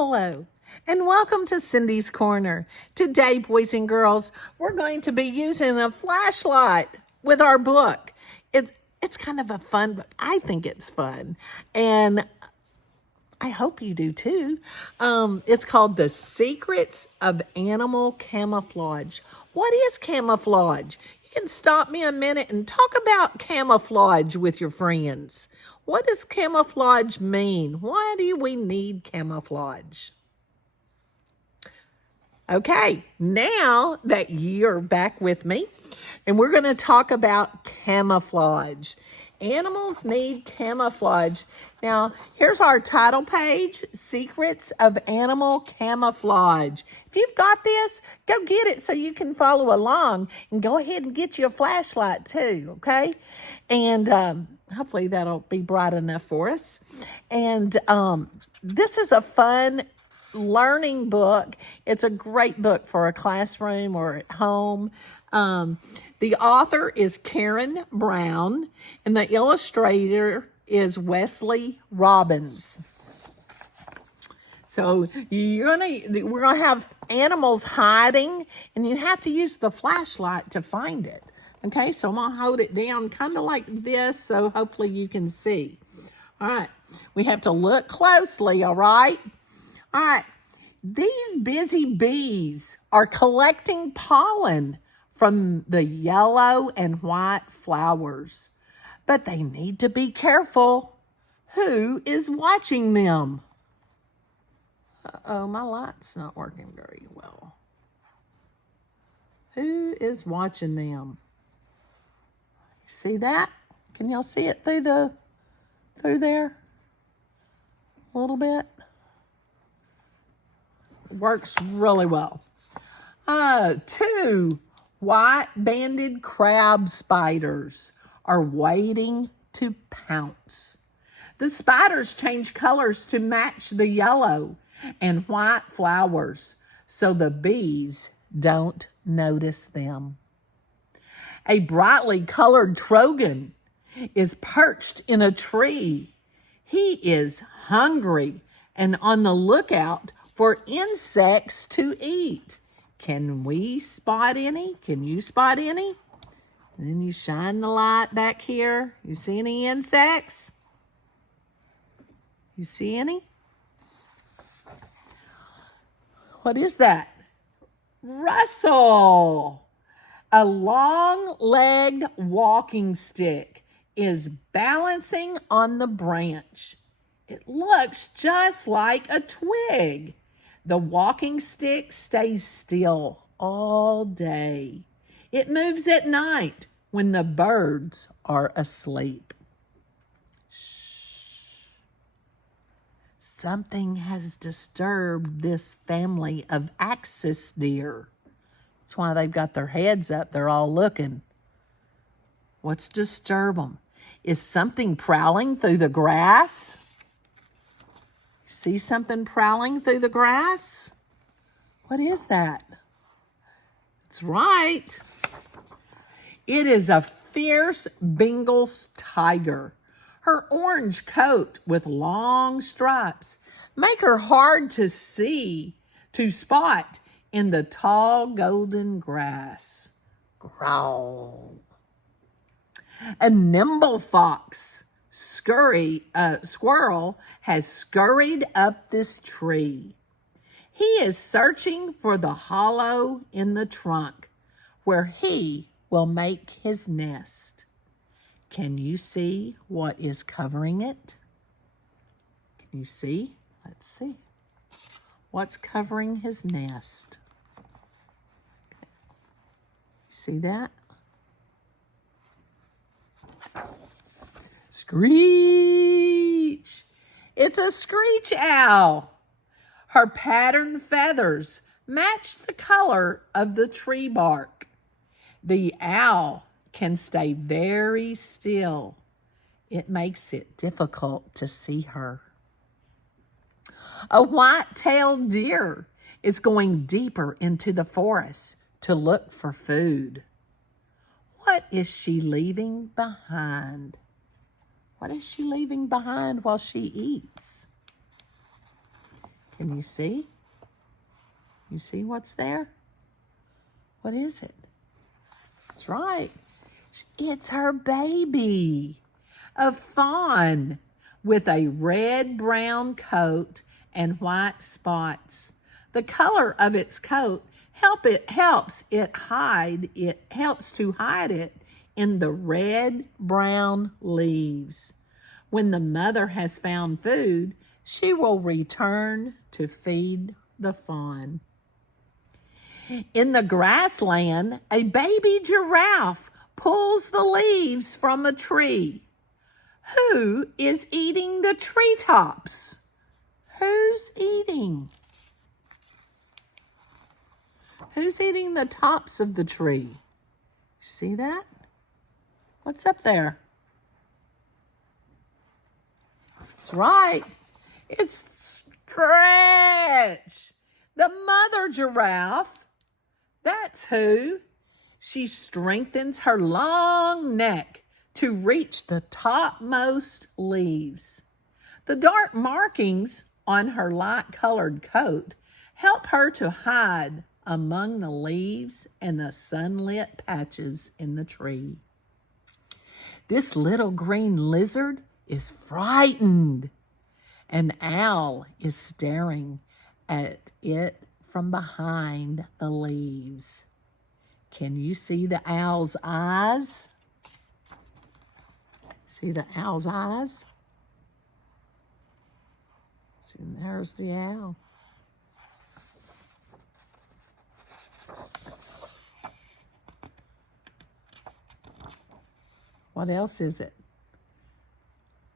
Hello, and welcome to Cindy's Corner. Today, boys and girls, we're going to be using a flashlight with our book. It's kind of a fun book. I think it's fun, and I hope you do too. It's called The Secrets of Animal Camouflage. What is camouflage? You can stop me a minute and talk about camouflage with your friends. What does camouflage mean? Why do we need camouflage? Okay, now that you're back with me, and we're going to talk about camouflage. Animals need camouflage. Now, here's our title page, Secrets of Animal Camouflage. If you've got this, go get it so you can follow along, and go ahead and get you a flashlight too, okay? And hopefully that'll be bright enough for us. And this is a fun learning book. It's a great book for a classroom or at home. The author is Carron Brown, and the illustrator is Wesley Robbins. So we're gonna have animals hiding, and you have to use the flashlight to find it. Okay, so I'm gonna hold it down kind of like this, so hopefully you can see. All right, we have to look closely, all right? All right, these busy bees are collecting pollen from the yellow and white flowers, but they need to be careful. Who is watching them? Uh-oh, my light's not working very well. Who is watching them? See that? Can y'all see it through there? A little bit? Works really well. Two white-banded crab spiders are waiting to pounce. The spiders change colors to match the yellow and white flowers so the bees don't notice them. A brightly colored trogon is perched in a tree. He is hungry and on the lookout for insects to eat. Can we spot any? Can you spot any? And then you shine the light back here. You see any insects? You see any? What is that? Russell. A long-legged walking stick is balancing on the branch. It looks just like a twig. The walking stick stays still all day. It moves at night when the birds are asleep. Shh. Something has disturbed this family of axis deer. That's why they've got their heads up. They're all looking. What's disturb them? Is something prowling through the grass? See something prowling through the grass? What is that? That's right. It is a fierce Bengal tiger. Her orange coat with long stripes make her hard to see, to spot in the tall golden grass. Growl. A nimble squirrel has scurried up this tree. He is searching for the hollow in the trunk where he will make his nest. Can you see what is covering it? Can you see? Let's see. What's covering his nest? See that? Screech! It's a screech owl. Her patterned feathers match the color of the tree bark. The owl can stay very still. It makes it difficult to see her. A white-tailed deer is going deeper into the forest to look for food. What is she leaving behind? What is she leaving behind while she eats? Can you see? You see what's there? What is it? That's right. It's her baby, a fawn with a red-brown coat and white spots. The color of its coat helps to hide it in the red-brown leaves. When the mother has found food, she will return to feed the fawn. In the grassland, a baby giraffe pulls the leaves from a tree. Who is eating the treetops? Who's eating? Who's eating the tops of the tree? See that? What's up there? That's right. It's Stretch, the mother giraffe. That's who. She strengthens her long neck to reach the topmost leaves. The dark markings on her light-colored coat help her to hide among the leaves and the sunlit patches in the tree. This little green lizard is frightened. An owl is staring at it from behind the leaves. Can you see the owl's eyes? See the owl's eyes? See, there's the owl. What else is it?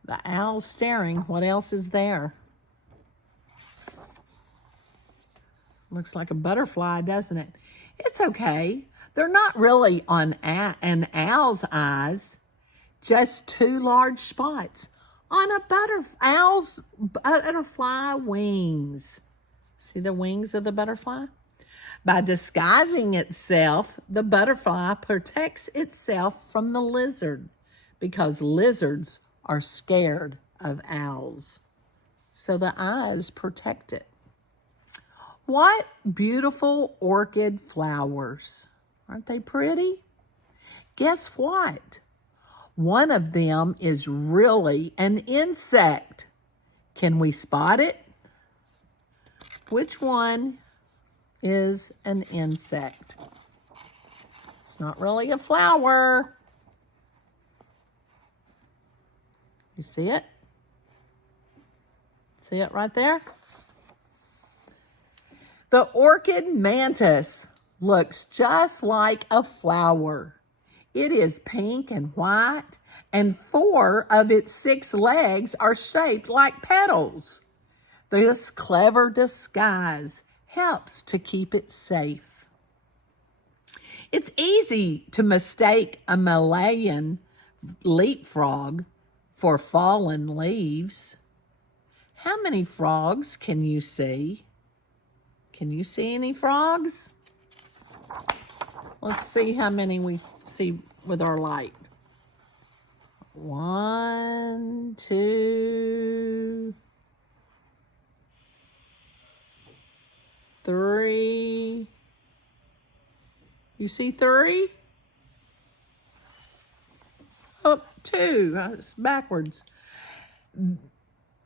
The owl's staring. What else is there? Looks like a butterfly, doesn't it? It's okay. They're not really on an owl's eyes, just two large spots on a owl's butterfly wings. See the wings of the butterfly? By disguising itself, the butterfly protects itself from the lizard because lizards are scared of owls. So the eyes protect it. What beautiful orchid flowers. Aren't they pretty? Guess what? One of them is really an insect. Can we spot it? Which one is an insect? It's not really a flower. You see it? See it right there? The orchid mantis looks just like a flower. It is pink and white, and 4 of its 6 legs are shaped like petals. This clever disguise helps to keep it safe. It's easy to mistake a Malayan leapfrog for fallen leaves. How many frogs can you see? Can you see any frogs? Let's see how many we see with our light. 1, 2, 3. You see 3? Oh, 2. It's backwards.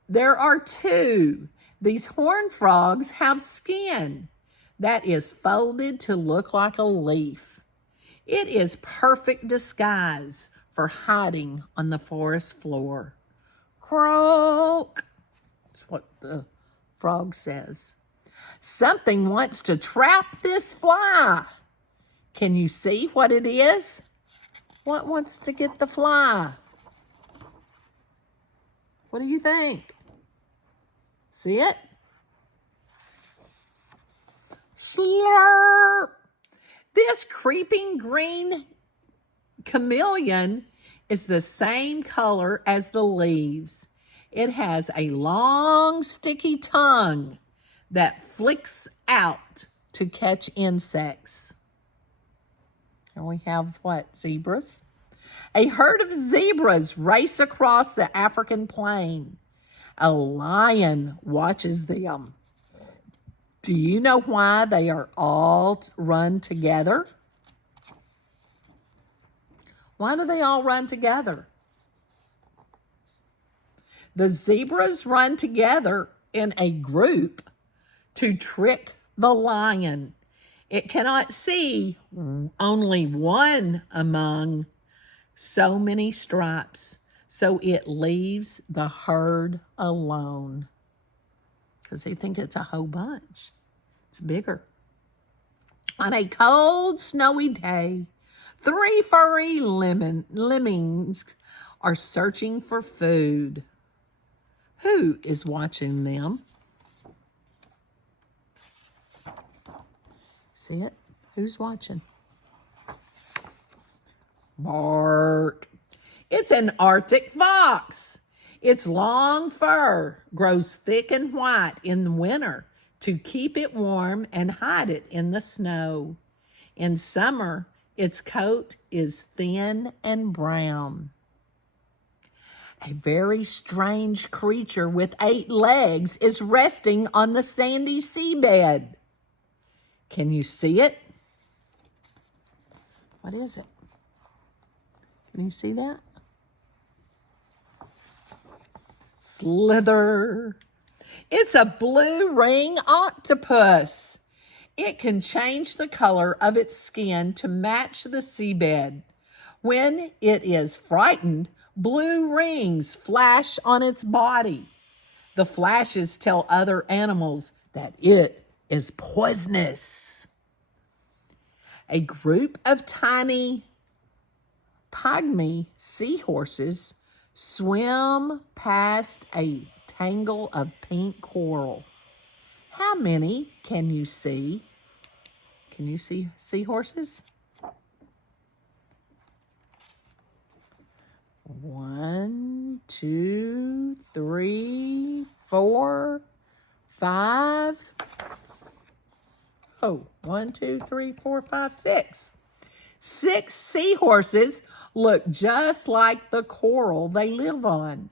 There are 2. These horned frogs have skin that is folded to look like a leaf. It is perfect disguise for hiding on the forest floor. Croak! That's what the frog says. Something wants to trap this fly. Can you see what it is? What wants to get the fly? What do you think? See it? Slurp! This creeping green chameleon is the same color as the leaves. It has a long, sticky tongue that flicks out to catch insects. And we have what? Zebras? A herd of zebras race across the African plain. A lion watches them. Do you know why they are all run together? Why do they all run together? The zebras run together in a group to trick the lion. It cannot see only one among so many stripes, so it leaves the herd alone because they think it's a whole bunch. It's bigger. On a cold, snowy day, 3 furry lemmings are searching for food. Who is watching them? See it? Who's watching? Bark. It's an Arctic fox. Its long fur grows thick and white in the winter to keep it warm and hide it in the snow. In summer, its coat is thin and brown. A very strange creature with 8 legs is resting on the sandy seabed. Can you see it? What is it? Can you see that? Slither. It's a blue ring octopus. It can change the color of its skin to match the seabed. When it is frightened, blue rings flash on its body. The flashes tell other animals that it is poisonous. A group of tiny pygmy seahorses swim past a tangle of pink coral. How many can you see? Can you see seahorses? 1, 2, 3, 4, 5. Oh, 1, 2, 3, 4, 5, 6. 6 seahorses look just like the coral they live on.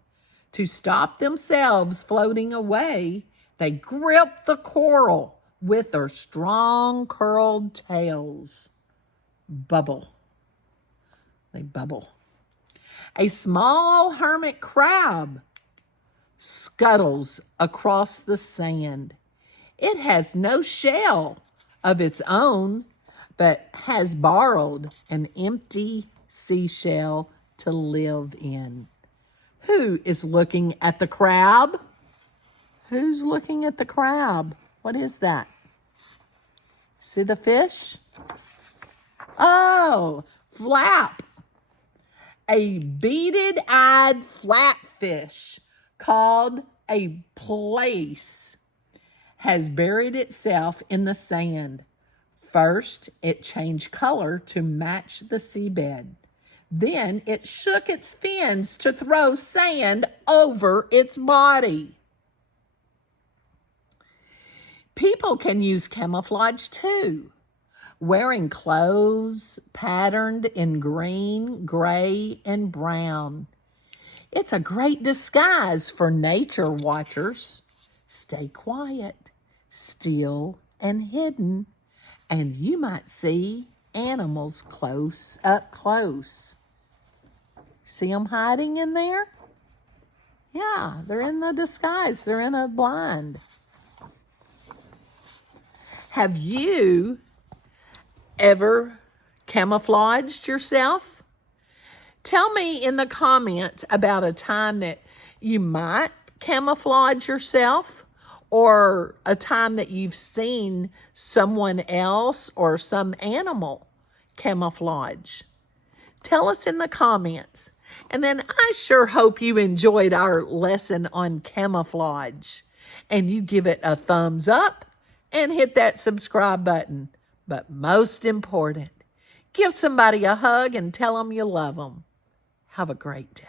To stop themselves floating away, they grip the coral with their strong curled tails. Bubble. They bubble. A small hermit crab scuttles across the sand. It has no shell of its own, but has borrowed an empty seashell to live in. Who is looking at the crab? Who's looking at the crab? What is that? See the fish? Oh, flap. A beaded-eyed flatfish called a plaice has buried itself in the sand. First, it changed color to match the seabed. Then it shook its fins to throw sand over its body. People can use camouflage too. Wearing clothes patterned in green, gray, and brown. It's a great disguise for nature watchers. Stay quiet, still, and hidden, and you might see animals up close. See them hiding in there? Yeah, they're in the disguise. They're in a blind. Have you ever camouflaged yourself? Tell me in the comments about a time that you might camouflage yourself, or a time that you've seen someone else or some animal camouflage. Tell us in the comments. And then I sure hope you enjoyed our lesson on camouflage, and you give it a thumbs up and hit that subscribe button. But most important, give somebody a hug and tell them you love them. Have a great day.